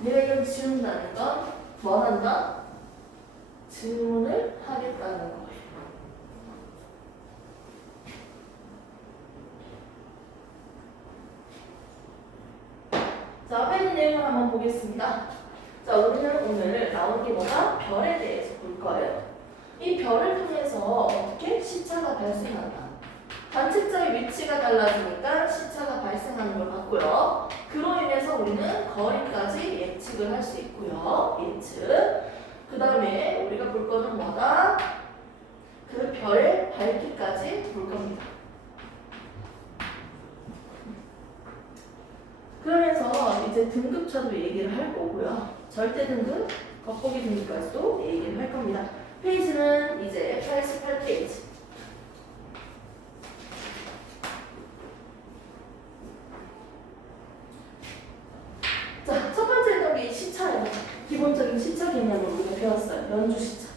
내가 이걸 지운다는 건 뭐 한다? 질문을 하겠다는 거예요. 자, 앞에 있는 내용을 한번 보겠습니다. 자, 우리는 오늘 나온 게 뭐가? 별에 대해서 볼 거예요. 이 별을 통해서 어떻게 시차가 발생한다. 관측자의 위치가 달라지니까 시차가 발생하는 걸 봤고요. 그로 인해서 우리는 거리까지 예측을 할 수 있고요. 예측. 그 다음에 우리가 볼 거는 뭐다? 그 별의 밝기까지 볼 겁니다. 그러면서 이제 등급차도 얘기를 할 거고요. 절대 등급, 겉보기 등급까지도 얘기를 할 겁니다. 페이지는 이제 88페이지. 자, 첫 번째 단계 시차예요. 기본적인 시차 개념을 우리가 배웠어요. 연주 시차.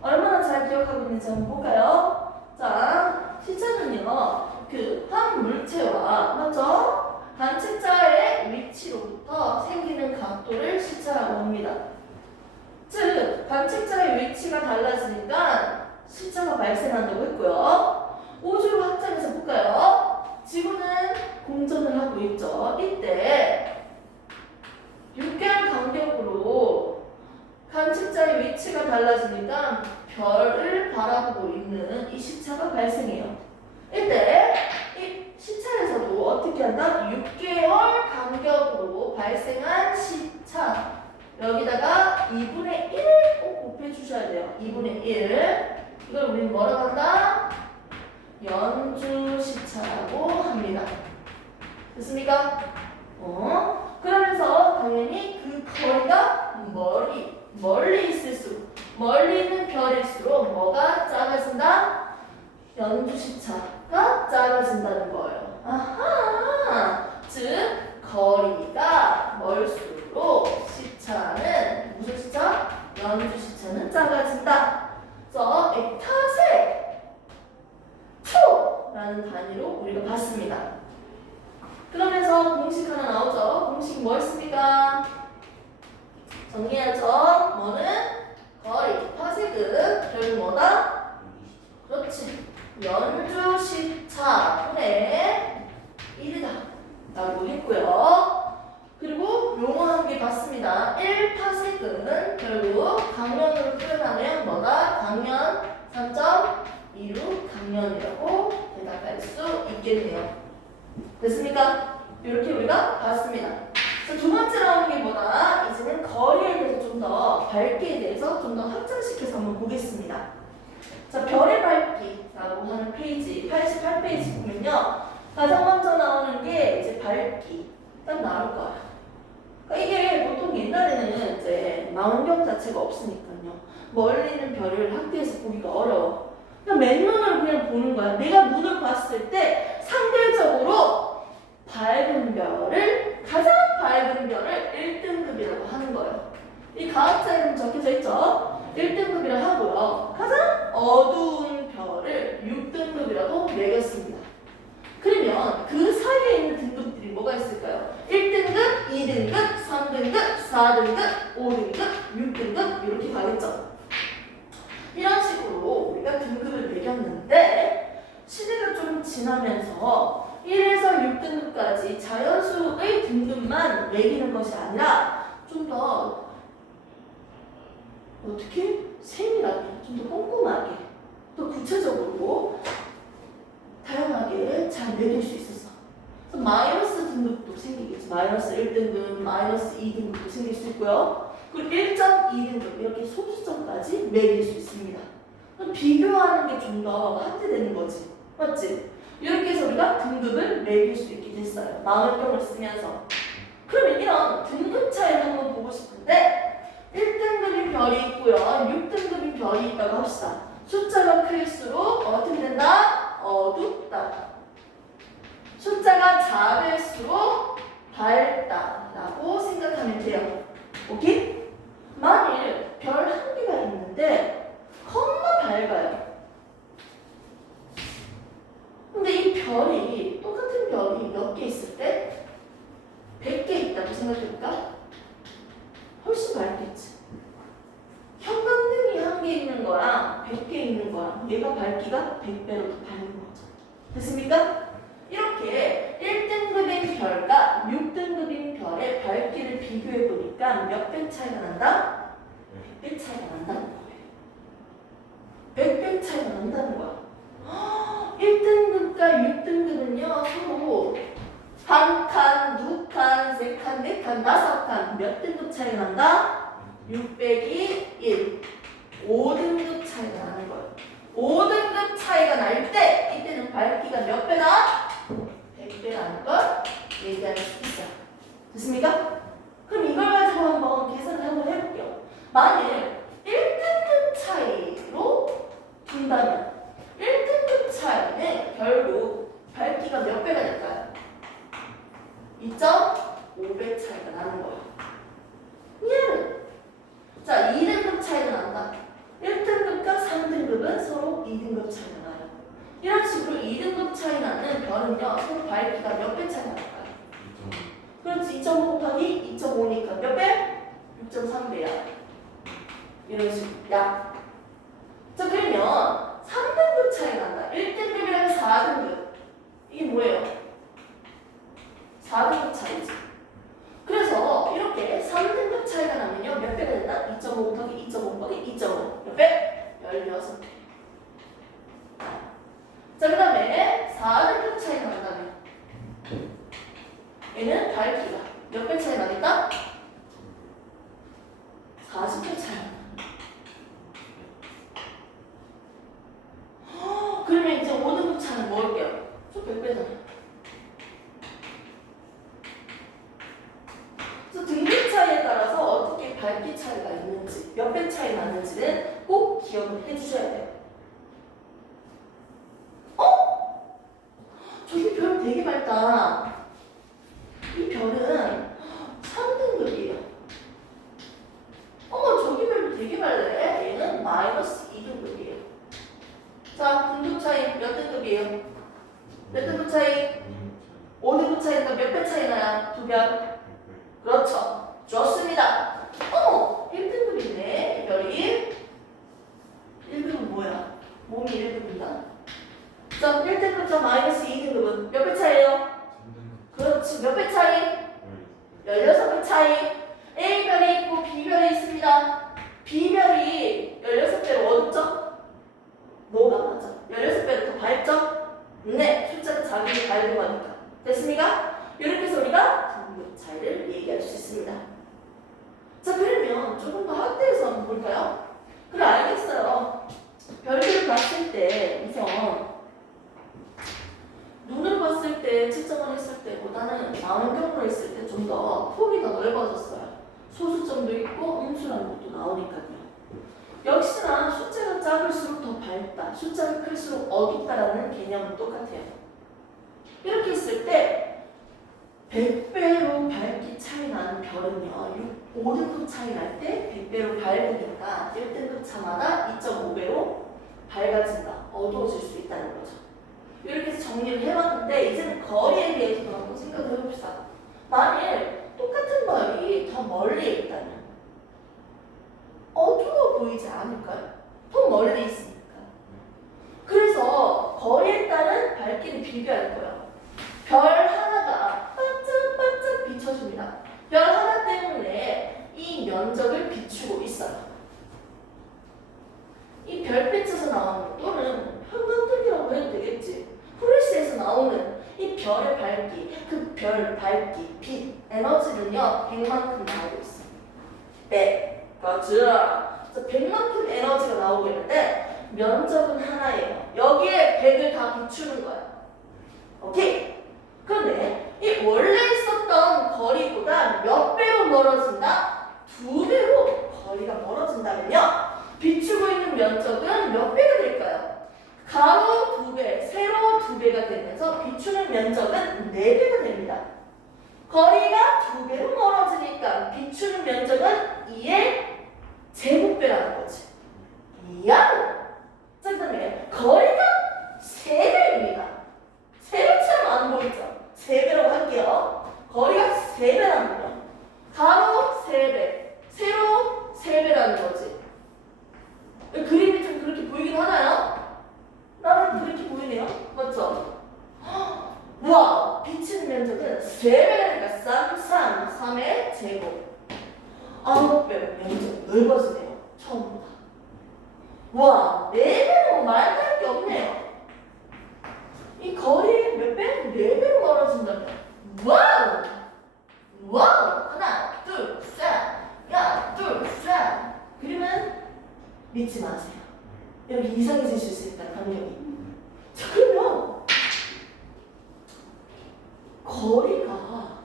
얼마나 잘 기억하고 있는지 한번 볼까요? 자, 시차는요, 그 한 물체와, 맞죠? 관측자의 위치로부터 생기는 각도를 시차라고 합니다. 즉, 관측자의 위치가 달라지니까 시차가 발생한다고 했고요. 우주로 확장해서 볼까요? 지구는 공전을 하고 있죠. 이때 6개월 간격으로 관측자의 위치가 달라지니까 별을 바라보고 있는 이 시차가 발생해요. 이때 이 시차에서도 어떻게 한다? 6개월 간격으로 발생한 시차 여기다가 2분의 1 꼭 곱해 주셔야 돼요. 2분의 1 이걸 우리는 뭐라고 한다? 연주 시차라고 합니다. 됐습니까? 그러면서 당연히 그 거리가 멀리 있을수록 멀리 있는 별일수록 뭐가 작아진다? 연주 시차가 작아진다는 거예요. 아하! 즉 거리가 멀수록 시차는 무슨 시차? 연주 시차는 작아진다. 그래서 엑타세 초라는 단위로 우리가 봤습니다. 그러면서 공식 하나 나오죠. 공식 뭐였습니까? 정리하죠. 뭐는 거리, 파세급, 결국 뭐다? 그렇지. 연주 시차 분의 1이다 라고 했고요. 그리고 용어 한 개 봤습니다. 1파세급은 결국 강면으로 표현하면 뭐다? 강면 3.26 강면이라고 대답할 수 있겠네요. 됐습니까? 이렇게 우리가 봤습니다. 두 번째 나오는 게 뭐다? 이제는 거리에 대해서 좀 더 밝기에 대해서 좀 더 확장시켜서 한번 보겠습니다. 자, 별의 밝기라고 하는 페이지 88페이지 보면요. 가장 먼저 나오는 게 이제 밝기 딱 나올 거야. 그러니까 이게 보통 옛날에는 이제 망원경 자체가 없으니까요. 멀리 있는 별을 학교에서 보기가 어려워. 그냥 맨눈으로 그냥 보는 거야. 내가 눈을 봤을 때 상대적으로 밝은 별을 가장 밝은 별을 1등급이라고 하는 거예요. 이 과학자 이름 적혀져 있죠? 1등급이라고 하고요. 가장 어두운 별을 6등급이라고 매겼습니다. 그러면 그 사이에 있는 등급들이 뭐가 있을까요? 1등급, 2등급, 3등급, 4등급, 5등급, 6등급 이렇게 가겠죠? 이런 식으로 우리가 등급을 매겼는데 시대가 좀 지나면서 1에서 6등급까지 자연수의 등급만 매기는 것이 아니라 좀 더 어떻게? 세밀하게, 좀 더 꼼꼼하게, 또 구체적으로 다양하게 잘 매길 수 있었어. 그래서 마이너스 등급도 생기겠지. 마이너스 1등급, 마이너스 2등급도 생길 수 있고요. 그리고 1.2등급 이렇게 소수점까지 매길 수 있습니다. 그럼 비교하는 게 좀 더 확대되는 거지. 맞지? 이렇게 해서 우리가 등급을 매길 수 있게 됐어요. 망원경을 쓰면서. 그러면 이런 등급 차이를 한번 보고 싶은데 1등급인 별이 있고요. 6등급인 별이 있다고 합시다. 숫자가 클수록 어떻게 된다? 어둡다. 숫자가 작을수록 밝다라고 생각하면 돼요. 오케이? 만일 별 한 개가 있는데 겁나 밝아요. 근데 이 별이 똑같은 별이 몇 개 있을 때 100개 있다고 생각해볼까? 됐습니까? 이렇게 1등급인 별과 6등급인 별의 밝기를 비교해 보니까 몇 배 차이가 난다? 100배 차이가 난다는 거예요. 100배 차이가 난다는 거야. 1등급과 6등급은요 서로 한 칸, 두 칸, 세 칸, 네 칸, 다섯 칸 몇 등급 차이가 난다? 6 빼기 1 5등급 차이가 나는 거예요. 5등급 차이가 날 때 이때는 밝기가 몇 배다? 100배라는 걸 얘기할 수 있어요. 됐습니까? 그럼 이걸 가지고 한번 계산을 한번 해볼게요. 만일 1등급 차이로 둔다면 1등급 차이는 결국 밝기가 몇 배가 될까요? 2.5배 차이가 나는 거예요. 이해를? 자, 2등급 차이가 난다. 1등급과 3등급은 서로 2등급 차이가 나요. 이런 식으로 2등급 차이 나는 별은요 서로 밝기가 몇 배 차이가 날까요? 그렇지. 2.5 곱하기 2.5니까 몇 배? 6.3배야. 이런 식으로. 야. 자, 그러면 3등급 차이가 난다. 1등급이랑 4등급. 이게 뭐예요? 4등급 차이지. 그래서 이렇게 3등급 차이가 나면요 몇 배가 된다? 2.5 곱하기 2.5 곱하기 2.5 몇 배? 16배. 자, 그 다음에 4등급 차이가 난다면 얘는 밝기가 몇 배 차이 나겠다? 40배 차이 난다. 그러면 이제 5등급 차이는 뭐일게요? 저 100배잖아요. 그래서 등급 차이에 따라서 어떻게 밝기 차이가 있는지, 몇 배 차이 나는지는 꼭 기억을 해주셔야 돼요. 저기 별 되게 밝다. 이 별은 3등급이에요. 저기 별도 되게 밝네. 얘는 마이너스 2등급이에요. 자, 등급 차이 몇 등급이에요? 몇 등급 차이? 5등급 차이니까 몇 배 차이 나요? 두 별? 그렇죠. 좋습니다. 1등급이네. 별이. 1등급은 뭐야? 몸이 1등급이다. 자, 1등급과 마이너스 2등급은 몇 배 차이예요? 그렇지. 몇 배 차이? 16배 차이. A별이 있고 B별이 있습니다. B별이 16배로 어둡죠? 뭐가 맞아? 16배로 더 밝죠? 네. 숫자가 작으니 밝은 거니까. 됐습니까? 이렇게 해서 우리가 등급 차이를 얘기할 수 있습니다. 자, 그러면 조금 더 확대해서 한번 볼까요? 그래, 알겠어요. 별들을 봤을 때 우선 눈으로 봤을 때 측정을 했을 때보다는 망원경으로 했을 때 좀 더 폭이 더 넓어졌어요. 소수점도 있고 음수라는 것도 나오니까요. 역시나 숫자가 작을수록 더 밝다, 숫자가 클수록 어둡다라는 개념은 똑같아요. 이렇게 했을 때 100배로 밝기 차이 나는 별은요 5등급 차이 날 때 100배로 밝으니까 1등급 차마다 2.5배로 밝아진다, 어두워질 수 있다는 거죠. 이렇게 해서 정리를 해봤는데 이제는 거리에 대해서도 한번 생각을 해봅시다. 만일 똑같은 별이 더 멀리 있다면 어두워 보이지 않을까요? 더 멀리 있으니까. 그래서 거리에 따른 밝기를 비교할 거예요. 별 하나가 반짝반짝 비춰줍니다. 별 하나 때문에 이 면적을 비추고 있어요. 이 별빛에서 나오는 또는 형광등이라고 해도 되겠지. 플래시에서 나오는 이 별의 밝기, 그 별 밝기, 빛, 에너지는요 100만큼 나오고 있어요. 100. 맞아. 100만큼 에너지가 나오고 있는데 면적은 하나예요. 여기에 100을 다 비추는 거야. 오케이? 그런데 이 원래 있었던 거리보다 몇 배로 멀어진다? 2배로 거리가 멀어진다면요 비추고 있는 면적은 몇 배가 될까요? 가로 2배, 세로 2배가 되면서 비추는 면적은 4배가 됩니다. 거리가 2배로 멀어지니까 비추는 면적은 2의 제곱배라는 거지. 이야! 자, 그 다음에 거리가 3배입니다. 3배처럼 안 보이죠? 3배라고 할게요. 거리가 3배라는 거야. 가로 3배, 세로 3배라는 거지. 그림이 좀 그렇게 보이긴 하나요? 나는 그렇게 보이네요. 맞죠? 와, 비치는 면적은 3배가 되니까 3의 제곱. 9배 면적 넓어지네요. 처음보다. 와, 4배는 말도 할 게 없네요. 이 거리 몇 배? 4배로 멀어진다면. 와우! 와우! 하나, 둘, 셋. 야, 둘, 셋. 그러면 믿지 마세요. 여기 이상해질 수 있으니까 간격이. 자, 그러면 거리가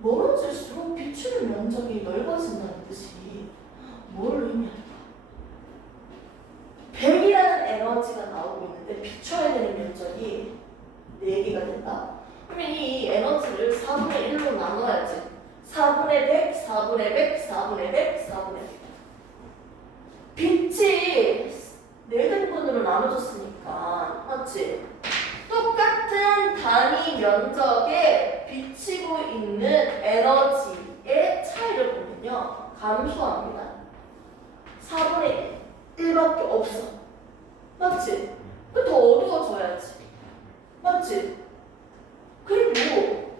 멀어질수록 비추는 면적이 넓어진다는 뜻이 뭘 의미할까? 100이라는 에너지가 나오고 있는데 비춰야 되는 면적이 4개가 된다. 그러면 이 에너지를 4분의 1로 나눠야지. 4분의 100, 4분의 100, 4분의 100, 4분의 100. 빛이 4등분으로 나눠졌으니까 맞지? 똑같은 단위 면적에 비치고 있는 에너지의 차이를 보면요 감소합니다. 4분의 1밖에 없어. 맞지? 그 더 어두워져야지. 맞지? 그리고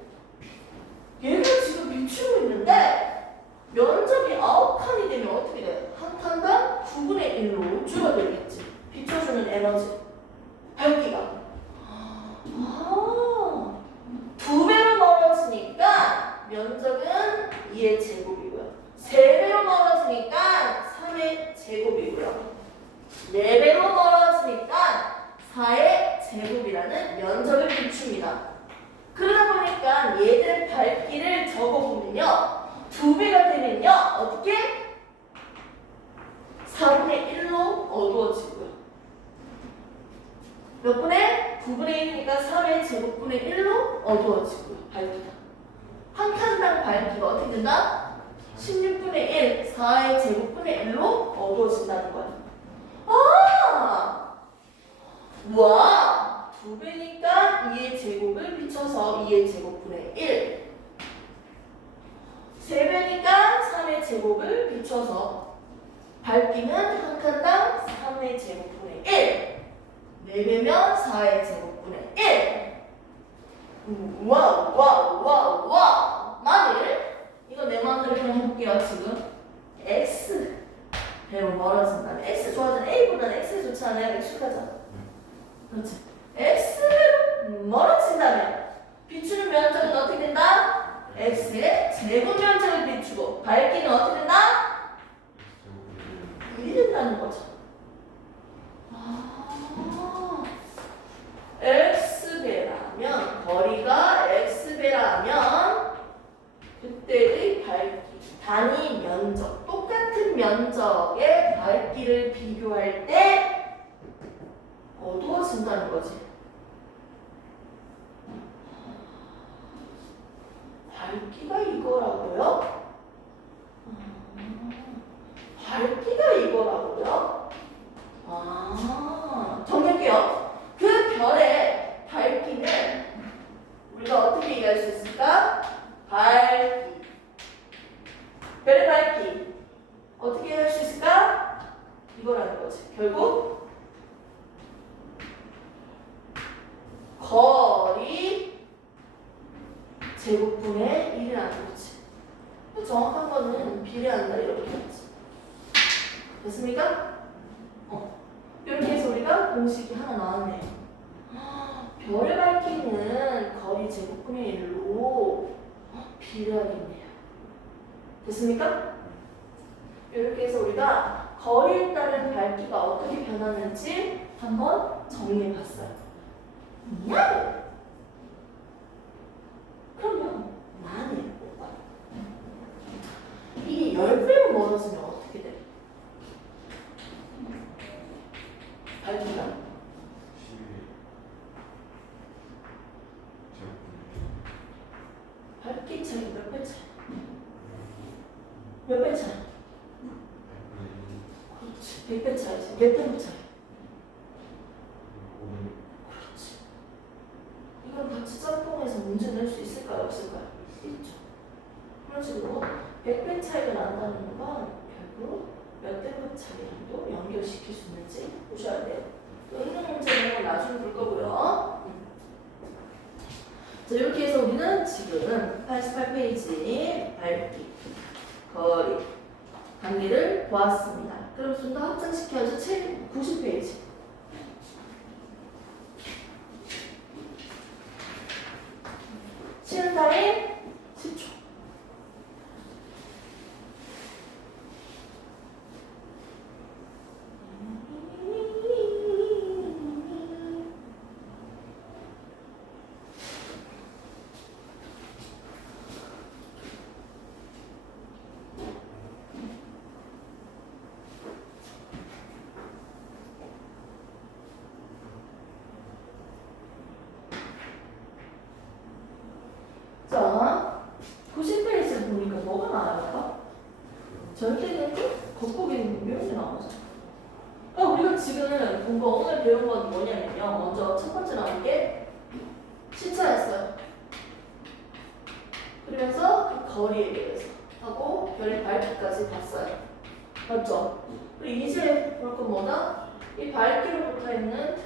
얘가 지금 비추고 있는데 면적이 9칸이 되면 어떻게 돼? 한 칸당 9분의 1로 줄어들겠지. 비춰주는 에너지. 밝기가. 2배로 멀어지니까 면적은 2의 제곱이고요. 3배로 멀어지니까 3의 제곱이고요. 4배로 멀어지니까 4의 제곱이라는 면적을 비춥니다. 그러다 보니까 얘들 밝기를 적어보면요. 2배가 되면요. 어떻게? 4분의 1로 어두워지고요. 몇 분의? 9분의 1이니까 3의 제곱분의 1로 어두워지고요. 밝기가. 한 칸당 밝기가 어떻게 된다? 16분의 1, 4의 제곱분의 1로 어두워진다는 거야. 아! 와! 2배니까 2의 제곱을 비춰서 2의 제곱분의 1. 3배니까 3의 제곱을 비춰서 밝기는 한 칸당 3의 제곱분의 1. 4배면 4의 제곱분의 1. 와우. 만일 이거 내 마음대로 그냥 해볼게요. 지금 x 배로 멀어진다면 x 좋아하잖아. a보다는 x 좋지 않아요? 익숙하잖아. 그렇지. x배로 멀어진다면 비추는 면적은 어떻게 된다? x의 제곱 면적을 비추고 밝기는 어떻게 된다? 1이 된다는 거죠. x배라면 거리가 x배라면 그때의 밝기 단위 면적 똑같은 면적의 밝기를 비교할 때 어두워진다는 거지. 밝기가 이거라고요? 밝기가 이거라고요? 정리할게요. 그 별의 밝기는 우리가 어떻게 얘기할 수 있을까? 밝기. 별의 밝기. 어떻게 할 수 있을까? 이거라는 거지. 결국 거리 제곱분의 1이라는 거지. 정확한 거는 비례한다 이렇게 하지. 됐습니까? 이렇게 해서 우리가 공식이 하나 나왔네요. 별의 밝기는 거리 제곱분의 1로 비례하겠네요. 됐습니까? 이렇게 해서 우리가 거리에 따른 밝기가 어떻게 변하는지 한번 정리해 봤어요. 만일 그러면 만일 이 10배로 멀어지면 어떻게 돼? 밝기가? 밝기 차이 몇 배 차이? 몇 배 차이? 그렇지. 100배 차이지. 몇 배 차이? 그렇지. 이건 같이 짬뽕해서 문제 낼 수 있을까요? 없을까요? 있죠. 그런 식으로 100배 차이가 난다는 건 결국 몇 등급 차이랑도 연결시킬 수 있는지 보셔야 돼요. 응용 문제는 나중에 볼 거고요. 자, 이렇게 해서 우리는 지금 88페이지 밝기, 거리, 단계를 보았습니다. 그럼 좀 더 확장시켜서 90페이지. 쉬는 타임 10초. 자, 90페이지를 보니까 뭐가 나와요? 절대는 겉보기는 이렇게 나오죠. 그러니까 우리가 지금 본 거 오늘 배운 건 뭐냐면요. 먼저 첫 번째 나온 게 시차였어요. 그러면서 그 거리에 대해서 하고 별의 밝기까지 봤어요. 맞죠? 그리고 이제 볼 건 뭐다? 이 밝기로 붙어있는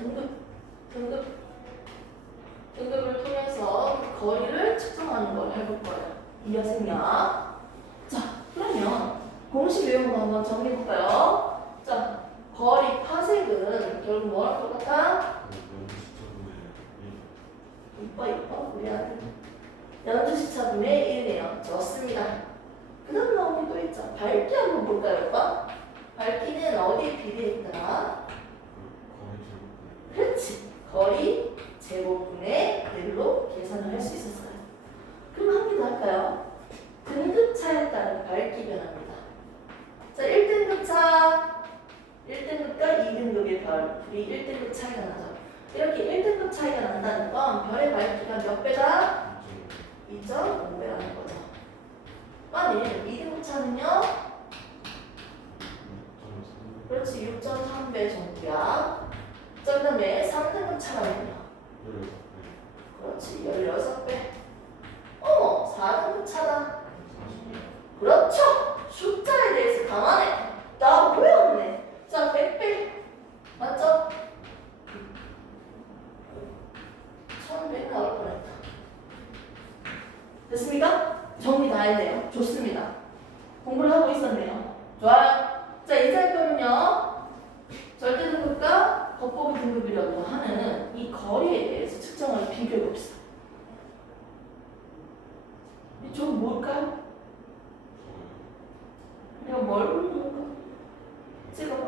등급을 통해서 그 거리를 측정하는 걸 해볼 거예요. 이해하셨냐? 자, 그러면 공식 외운 거 한번 정리해볼까요? 자, 거리 파색은 결국 뭐랑 똑같아? 이뻐 우리 아들. 연주시차분의 1이네요. 좋습니다. 그 다음 나온 게 또 있죠. 밝기 한번 볼까요, 오빠? 밝기는 어디에 비례했더라? 그렇지. 거리 제곱분의 1로 계산을 할 수 있었어요. 그럼 한 개 더 할까요? 등급차에 따른 밝기 변화입니다. 자, 1등급 차, 1등급과 2등급의 별이 1등급 차이가 나죠. 이렇게 1등급 차이가 난다는 건 별의 밝기가 몇 배다? 2.5배라는 거죠. 만일 2등급 차는요? 그렇지, 6.3배 정도야. 자, 그 다음에 3등급 차라면요? 그렇지, 16배. 4등급 차다. 그렇죠. 숫자에 대해서 강하네. 나 외웠네. 자, 100배. 맞죠? 1100 나올 뻔했다. 됐습니까? 정리 다 했네요. 좋습니다. 공부를 하고 있었네요. 좋아요. 자, 이제 할 거는요. 절대 등급과 겉보기 등급이라고 하는 이 거리에 대해서 측정을 비교해 봅시다. 이쪽은 뭘까요? 내가 뭘 보는 건가? 찍어봐.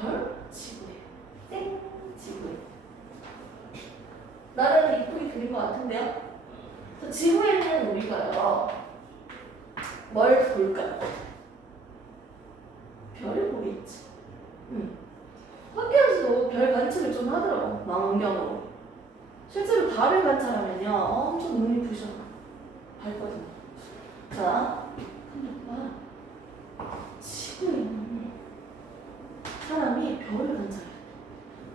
별? 지구에. 땡? 지구에. 나는 이쁘게 그린 것 같은데요? 지구에 있는 우리가요. 뭘 볼까요? 별을 보겠지. 학교에서도 별 관측을 좀 하더라고. 망원경으로. 실제로 달을 관찰하면요. 엄청 눈이 부셔. 밝거든요. 자, 근데 지구에 있는 사람이 별을 관찰해요.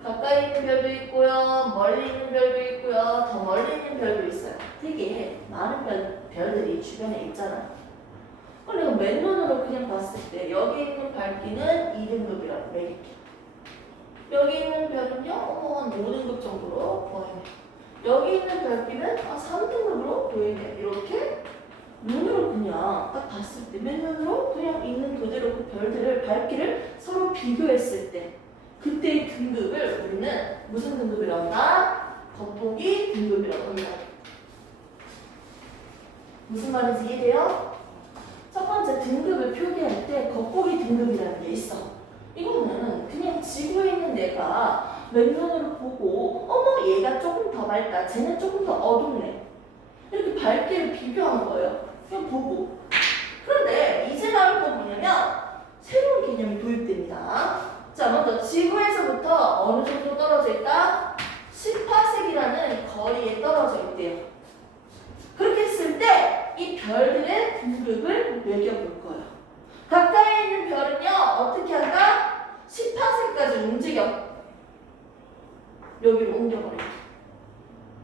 가까이 있는 별도 있고요. 멀리 있는 별도 있고요. 더 멀리 있는 별도 있어요. 되게 많은 별들이 주변에 있잖아요. 내가 맨눈으로 그냥 봤을 때 여기 있는 밝기는 2등급이라고 매길게. 여기 있는 별은요, 한 5등급 정도로 보이네. 여기 있는 별기는 3등급으로 보이네. 이렇게 눈으로 그냥 딱 봤을 때 맨눈으로 그냥 있는 그대로 그 별들을 밝기를 서로 비교했을 때 그때의 등급을 우리는 무슨 등급이라고 한다? 겉보기 등급이라고 합니다. 무슨 말인지 이해돼요? 첫 번째 등급을 표기할 때 겉보기 등급이라는 게 있어. 이거는 그냥 지구에 있는 내가 맨눈으로 보고 어머 얘가 조금 더 밝다, 쟤는 조금 더 어둡네, 이렇게 밝기를 비교하는 거예요. 그냥 보고. 그런데 이제 나올 건 뭐냐면 새로운 개념이 도입됩니다. 자, 먼저 지구에서부터 어느 정도 떨어져 있다? 10파세기라는 거리에 떨어져 있대요. 그렇게 했을 때 이 별들의 등급을 매겨볼 거예요. 가까이 있는 별은요, 어떻게 한다? 10파세기까지 움직여. 여기로 옮겨버려.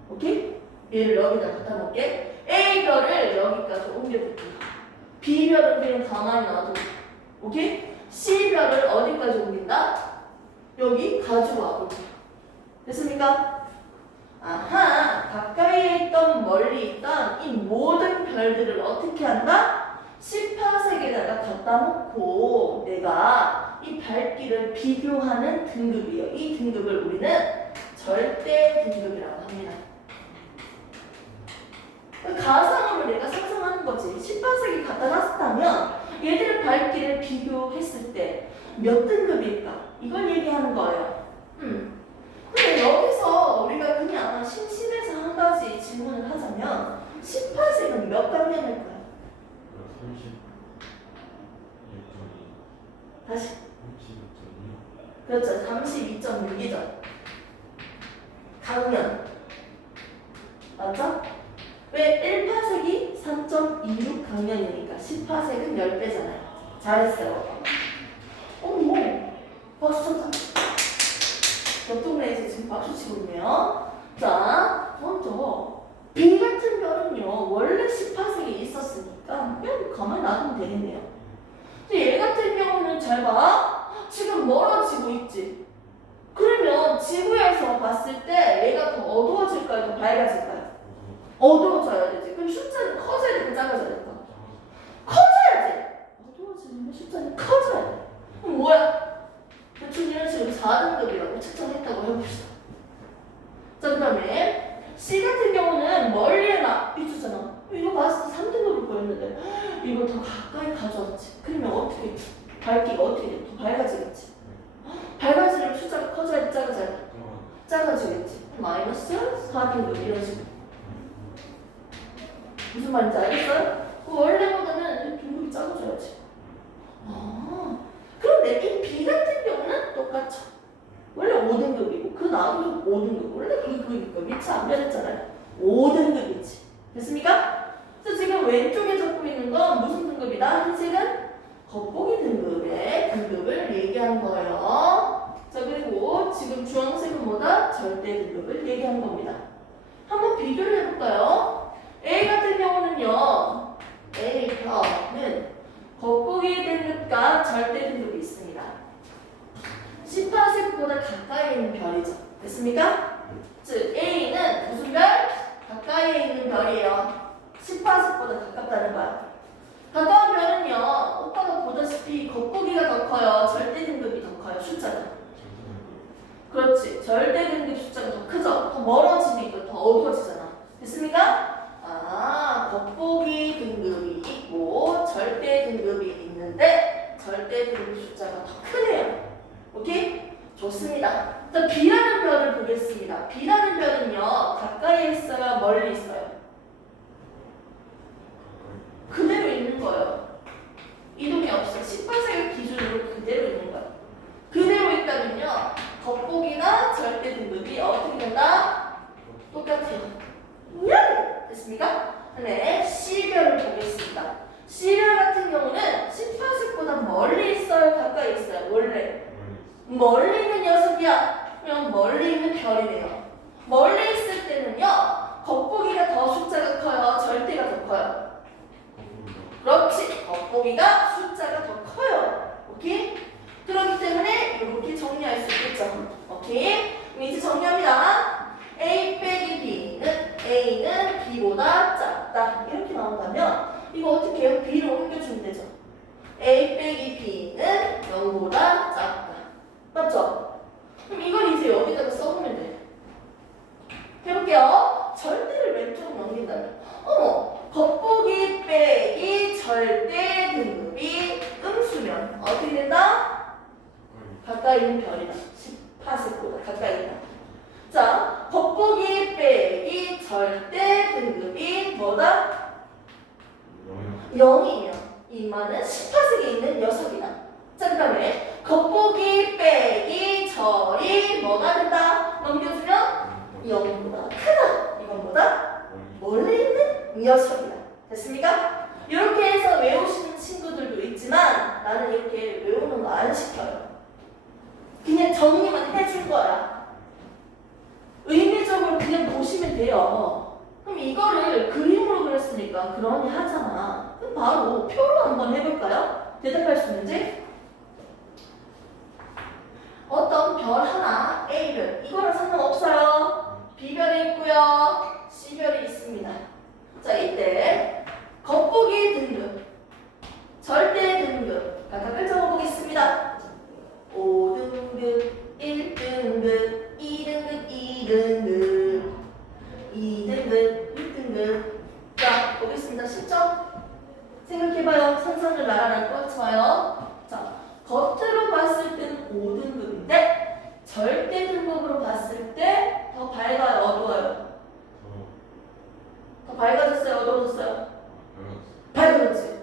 오케이? 얘를 여기다 갖다 놓을게. A별을 여기까지 옮겨볼게요. B별은 그냥 가만히 놔둬. 오케이? C별을 어디까지 옮긴다? 여기 가지고 와볼게요. 됐습니까? 아하, 가까이에 있던 멀리 있던 이 모든 별들을 어떻게 한다? 10파색에다가 갖다 놓고 내가 이 밝기를 비교하는 등급이에요. 이 등급을 우리는 절대 등급이라고 합니다. 가상으로 내가 상상하는 거지. 10파색이 갖다 놨다면 얘들의 밝기를 비교했을 때 몇 등급일까? 이걸 얘기하는 거예요. 근데 여기서 우리가 그냥 심심해서 한 가지 질문을 하자면 18색은 몇 강량일까요? 32.2. 다시. 32.2. 그렇죠. 32.6이죠. 강연. 맞죠? 왜 1파색이 3.26 강연이니까 10파색은 10배잖아요. 잘했어요. 어머, 박수 쳤다. 옆 동네에서 지금 박수 치고 있네요. 자, 먼저 B 같은 별은요 원래 10파색이 있었으니까 그냥 가만히 놔두면 되겠네요. 근데 얘 같은 경우는 잘 봐. 지금 멀어지고 있지. 그러면 지구에서 봤을 때 얘가 더 어두워질까요? 더 밝아질까요? 어두워져야 되지. 그럼 숫자는 커져야 될까? 작아져야 될까? 커져야지. 어두워지면 숫자는 커져야 돼. 그럼 뭐야? 대충 이런 식으로 4등급이라고 측정했다고 해봅시다. 자, 그 다음에 C 같은 경우는 멀리에 있었잖아. 이거 봤을 때 3등급을 보였는데 이거 더 가까이 가져왔지. 그러면 어떻게 밝기가 어떻게 돼? 더 밝아지겠지. 밝아지려면 숫자가 커져야 돼? 작아져야 돼? 작아지겠지. 마이너스 4등급 이런 식으로. 무슨 말인지 알겠어요? 원래보다는 등급이 작아져야지. 그런데 이 B 같은 경우는 똑같죠. 원래 5등급이고 그 나머지 5등급. 원래 그니까 위치 안 변했잖아요. 5등급이지. 됐습니까? 그래서 지금 왼쪽에 적고 있는 건 무슨 등급이다? 흰색은 겉보기 등급의 등급을 얘기하는 거예요. 자, 그리고 지금 주황색은 뭐다? 절대 등급을 얘기하는 겁니다. 한번 비교를 해볼까요? A 같은 경우는요. A 별은 겉보기 등급과 절대 등급이 있습니다. 10파색보다 가까이 있는 별이죠. 됐습니까? 즉 A는 무슨 별? 가까이에 있는 별이에요. 10파색보다 가깝다는 거야. 가까운 별은요. 오빠가 보다시피 겉보기가 더 커요. 절대 등급이 더 커요. 숫자가. 그렇지. 절대 등급 숫자가 더 크죠. 더 멀어지니까 더 어두워지잖아. 됐습니까? 겉보기 등급이 있고 절대 등급이 있는데 절대 등급 숫자가 더 크네요. 오케이? 좋습니다. 자, B라는 별을 보겠습니다. B라는 별은요 가까이 있어요? 멀리 있어요? 그대로 있는 거예요. 이동이 없어. 18색을 기준으로 그대로 있는 거예요. 그대로 있다면요 겉보기나 절대 등급이 어떻게 된다? 똑같아요. 됐습니까? 네, C별을 보겠습니다. C별 같은 경우는 10파색보다 멀리 있어요? 가까이 있어요? 원래 멀리 있는 녀석이야. 그럼 멀리 있는 별이네요. 멀리 있을 때는요 겉보기가 더 숫자가 커요? 절대가 더 커요? 그렇지. 겉보기가 숫자가 더 커요. 오케이? 그렇기 때문에 이렇게 정리할 수 있겠죠. 오케이? 그럼 이제 정리합니다. A 빼기 B는 A는 B보다 작다. 이렇게 나온다면 이거 어떻게 해요? B로 옮겨주면 되죠. A 빼기 B는 0보다 작다. 맞죠? 그럼 이걸 이제 여기다가 써보면 돼. 해볼게요. 절대를 왼쪽으로 넘긴다면 겉보기 빼기 절대 등급이 음수면 어떻게 된다? 가까이 있는 별이다. 10파색보다 가까이 있다. 자, 겉보기 빼기 절대 등급이 뭐다? 0이면 이마는 10파색에 있는 녀석이다. 자, 그 다음에 겉보기 빼기 절이 뭐가 된다? 넘겨주면 0보다 크다. 이건보다 멀리 있는 녀석이다. 됐습니까? 이렇게 해서 외우시는 친구들도 있지만 나는 이렇게 외우는 거 안 시켜요. 그냥 정리만 해줄 거야. 의미적으로 그냥 보시면 돼요. 그럼 이거를 그림으로 그렸으니까 그러니 하잖아. 그럼 바로 표로 한번 해볼까요? 대답할 수 있는지? 어떤 별 하나 A별 이거랑 상관없어요. B별이 있고요. C별이 있습니다. 자, 이때 겉보기 등급, 절대 등급 각각 적어보겠습니다. 5등급, 1등급, 2등급, 2등급, 2등급, 6등급. 자, 보겠습니다. 쉽죠? 생각해봐요. 상상을 나라랑 꽂혀요. 자, 겉으로 봤을 때는 5등급인데 절대 등급으로 봤을 때 더 밝아요, 어두워요? 더 밝아졌어요, 어두워졌어요? 밝아졌지?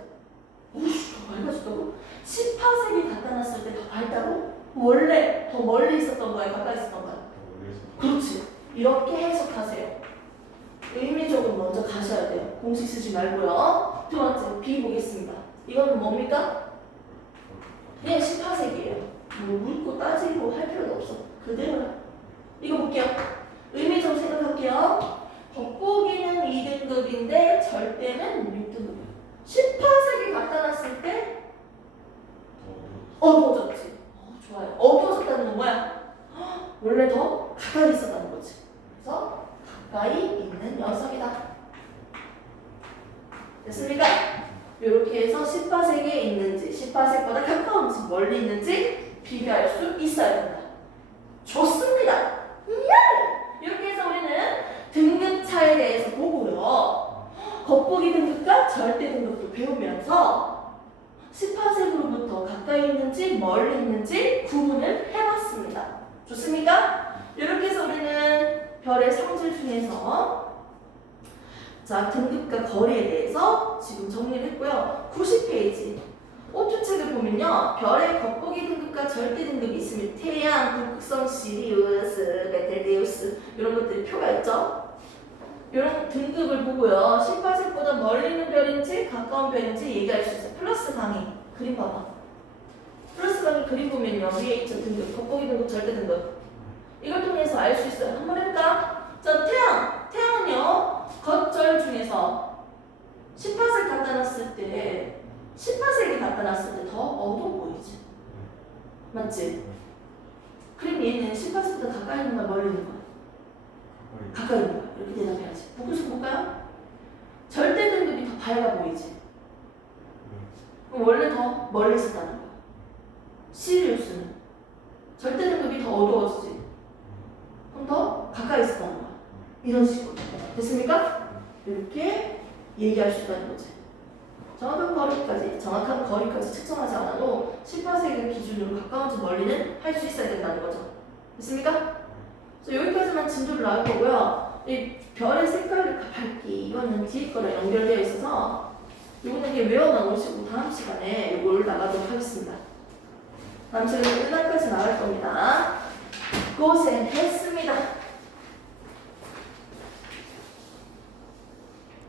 오씨, 더 밝아졌다고? 18색이 갖다 놨을 때 더 밝다고? 원래 더 멀리 있었던 거야, 가까이 있었던 거야? 그렇지. 이렇게 해석하세요. 의미적으로 먼저 가셔야 돼요. 공식 쓰지 말고요. 두 번째, B 보겠습니다. 이거는 뭡니까? 그냥 18색이에요. 뭐 묻고 따지고 할 필요도 없어. 그대로야. 이거 볼게요. 의미 좀 생각할게요. 겉보기는 2등급인데 절대는 6등급이야. 18색이 갖다 놨을 때 어두워졌지. 좋아요. 어두워졌다는 건 뭐야? 원래 더 가까이 있었다는 거지. 그래서 가까이 있는 녀석이다. 됐습니까? 이렇게 해서 18색에 있는지 18색보다 가까운지 멀리 있는지 비교할 수 있어야 된다. 좋습니다. 이렇게 해서 우리는 등급차에 대해서 보고요. 겉보기 등급과 절대 등급도 배우면서 18색으로부터 가까이 있는지 멀리 있는지 구분을 해봤습니다. 좋습니까? 이렇게 해서 우리는 별의 성질 중에서 자, 등급과 거리에 대해서 지금 정리를 했고요. 90페이지 오투책을 보면요. 별의 겉보기 등급과 절대 등급이 있으면 태양, 북극성, 시리우스, 베텔게우스 이런 것들이 표가 있죠. 이런 등급을 보고요. 18색보다 멀리 있는 별인지 가까운 별인지 얘기할 수 있어요. 플러스 강의 그림 봐봐. 플러스 강의 그림 보면요. 위에 있죠. 등급, 겉보기 등급, 절대 등급. 이걸 통해서 알 수 있어요. 한번 해볼까? 자, 태양은요. 겉절 중에서 18색 갖다 놨을 때 18색이 갖다 놨을 때 더 어두워 보이지? 맞지? 그럼 얘는 18색보다 가까이 있는 거야? 멀리 있는 거야? 가까이 있는 거야. 이렇게 대답해야지. 복구식 볼까요? 절대 등급이 더 밝아 보이지? 그럼 원래 더 멀리 있었다는 거야. 시리우스는 절대 등급이 더 어두워지지? 그럼 더 가까이 있었다는 거야. 이런 식으로. 됐습니까? 이렇게 얘기할 수 있다는 거지. 정확한 거리까지 측정하지 않아도 18색을 기준으로 가까운지 멀리는 할 수 있어야 된다는 거죠. 됐습니까? 그래서 여기까지만 진도를 나올 거고요. 이 별의 색깔의 밝기 이거는 뒤에 거랑 연결되어 있어서 이거는 이게 외워만 오시고 다음 시간에 이걸 나가도록 하겠습니다. 다음 시간에 끝날까지 나갈 겁니다. 고생했습니다.